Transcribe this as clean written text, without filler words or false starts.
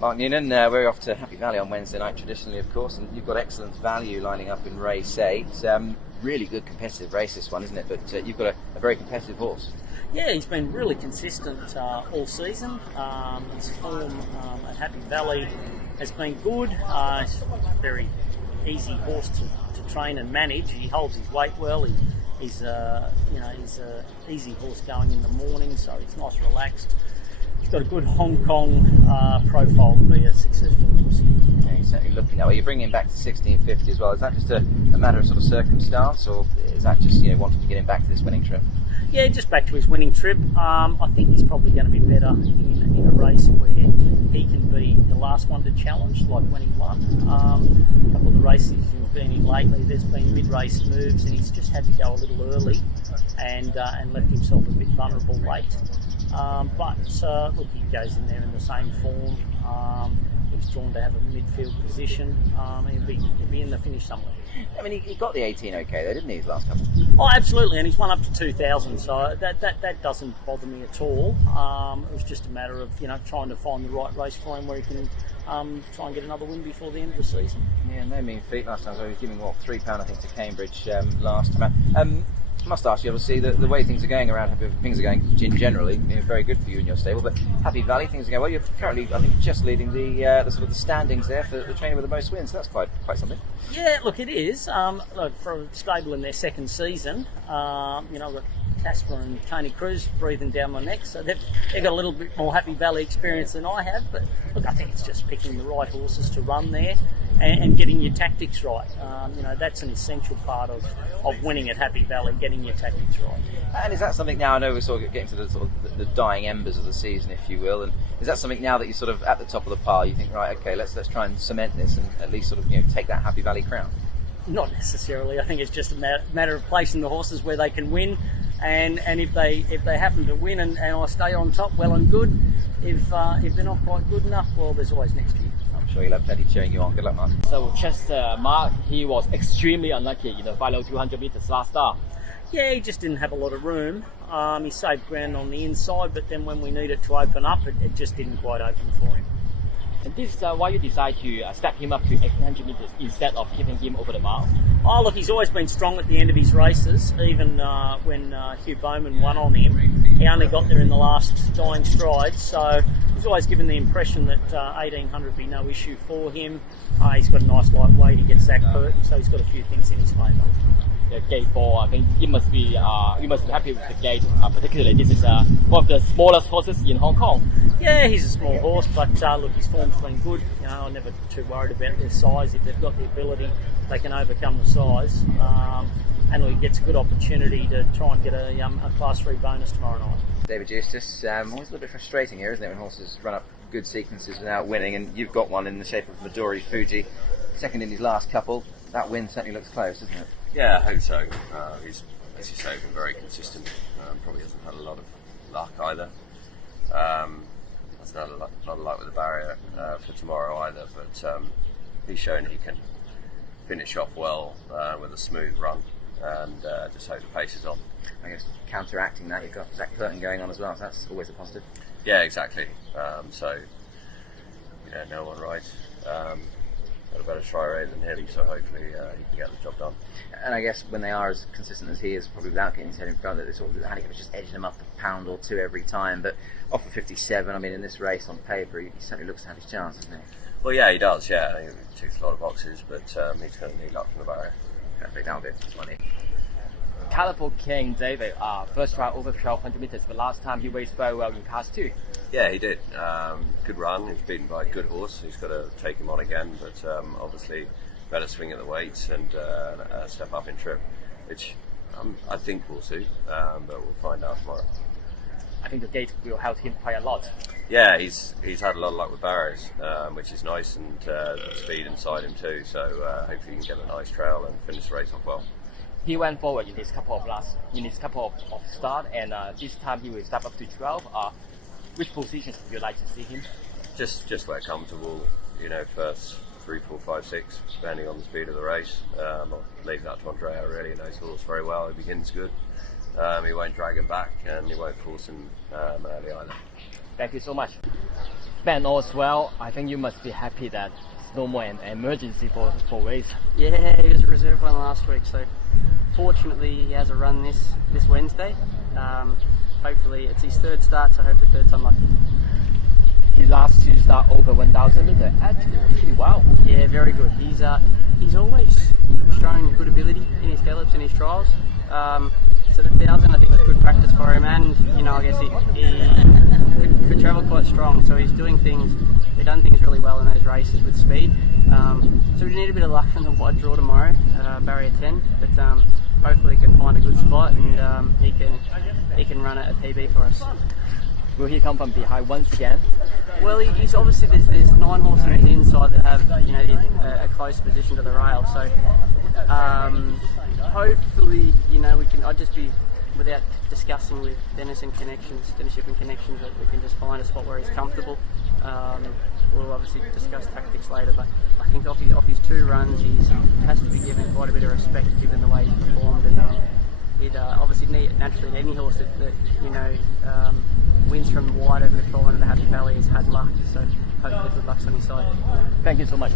Mark Noonan, we're off to Happy Valley on Wednesday night, traditionally, of course, and you've got excellent value lining up in race 8. Really good competitive race, this one, isn't it? But you've got a very competitive horse. Yeah, he's been really consistent all season. His form at Happy Valley has been good. He's a very easy horse to train and manage. He holds his weight well. He's a easy horse going in the morning, so he's nice, relaxed. He's got a good Hong Kong profile to be a successful horse. Yeah, he's certainly looking that way. You're bringing him back to 1650 as well. Is that just a matter of sort of circumstance, or is that just wanting to get him back to this winning trip? Yeah, just back to his winning trip. I think he's probably going to be better in a race where he can be the last one to challenge, like when he won. A couple of the races he's been in lately, there's been mid-race moves, and he's just had to go a little early and left himself a bit vulnerable late. But look, he goes in there in the same form. He's drawn to have a midfield position. He'll be in the finish somewhere. I mean, he got the 18 okay though, didn't he, his last couple? Oh, absolutely, and he's won up to 2,000, so that doesn't bother me at all. It was just a matter of trying to find the right race for him where he can try and get another win before the end of the season. Yeah, no mean feat last time. So he was giving £3, I think, to Cambridge last time out. Must ask you, obviously, the way things are going around, things are going generally very good for you and your stable, but Happy Valley, things are going well. You're currently, I think, just leading the sort of the standings there for the trainer with the most wins, so that's quite something. Yeah, look, it is. Look, for a stable in their second season, I've got Casper and Tony Cruz breathing down my neck, so they've got a little bit more Happy Valley experience than I have, but look, I think it's just picking the right horses to run there and getting your tactics right. That's an essential part of winning at Happy Valley, getting your tactics right. And is that something now, I know we're sort of getting to the sort of the dying embers of the season, if you will, and is that something now that you're sort of at the top of the pile, you think, right, okay, let's try and cement this and at least sort of take that Happy Valley crown? Not necessarily. I think it's just a matter of placing the horses where they can win, and if they happen to win and I stay on top, well and good. If they're not quite good enough, well, there's always next year. I'm sure you'll have plenty cheering you on. Good luck, Mark. So just Mark, he was extremely unlucky in the final 200 meters last start. Yeah, he just didn't have a lot of room. He saved ground on the inside, but then when we needed to open up, it just didn't quite open for him. And this is why you decide to step him up to 800 meters instead of keeping him over the mile? Oh, look, he's always been strong at the end of his races. Even when Hugh Bowman won on him, he only got there in the last dying strides. So he's always given the impression that 1800 would be no issue for him. He's got a nice lightweight, he gets Zach Burton, so he's got a few things in his favour. The gate 4, I think you must be happy with the gate. Particularly, this is one of the smallest horses in Hong Kong. Yeah, he's a small horse, but look, his form's been good. I'm never too worried about their size. If they've got the ability, they can overcome the size. And he gets a good opportunity to try and get a Class 3 bonus tomorrow night. David Eustace, always a little bit frustrating here, isn't it, when horses run up good sequences without winning, and you've got one in the shape of Midori Fuji, second in his last couple. That win certainly looks close, doesn't it? Yeah, I hope so. He's, as you say, been very consistent. Probably hasn't had a lot of luck either. There's not a lot with the barrier for tomorrow either, but he's shown he can finish off well with a smooth run, and just hope the pace is on. I guess counteracting that, you've got Zach Burton going on as well, so that's always a positive. Yeah, exactly. So, no one rides. Got a better try rate than him, so hopefully he can get the job done. And I guess when they are as consistent as he is, probably without getting his head in front, that sort of the handicap is just edging him up a pound or two every time. But off of 57, I mean, in this race on paper, he certainly looks to have his chance, doesn't he? Well, yeah, he does. Yeah, he ticks a lot of boxes, but he's going to need luck from the barrier. Perfect, that'll be funny. Colourful King David, first try over 1200 meters, but last time he raced very well in Class 2. Yeah, he did. Good run. He was beaten by a good horse. He's got to take him on again, but obviously better swing at the weights and step up in trip, which I think we'll see, but we'll find out tomorrow. I think the gate will help him quite a lot. Yeah, he's had a lot of luck with barriers, which is nice, and speed inside him too. So hopefully he can get a nice trail and finish the race off well. He went forward in his couple of start, and this time he will step up to 12. Which positions would you like to see him? Just where comfortable, first 3, 4, 5, 6, depending on the speed of the race. I'll leave that to Andrea. Really knows the horse very well. He begins good. He won't drag him back, and he won't force him early either. Thank you so much. Ben as well. I think you must be happy that it's no more an emergency for race. Yeah, he was a reserve one last week, so fortunately he has a run this Wednesday. Hopefully it's his third start, so hopefully third time lucky. His last two start over 1,000 meter, actually pretty well. Yeah, very good. He's always shown good ability in his gallops and his trials. So the 1,000 I think was good practice for him, and I guess he could travel quite strong. So he's done things really well in those races with speed. So we need a bit of luck from the wide draw tomorrow, barrier 10. But hopefully he can find a good spot and he can run a PB for us. Will he come from behind once again? Well, he's obviously there's 9 horses on his inside that have a close position to the rail. So hopefully we can. I'd just be without discussing with Dennis and Connections, Dennis and Connections, that we can just find a spot where he's comfortable. We'll obviously discuss tactics later, but I think off his 2 runs, he has to be given quite a bit of respect given the way he performed. And he'd obviously naturally any horse that wins from wide over the 1200 Happy Valley has had luck. So hopefully good luck's on his side. Thank you so much.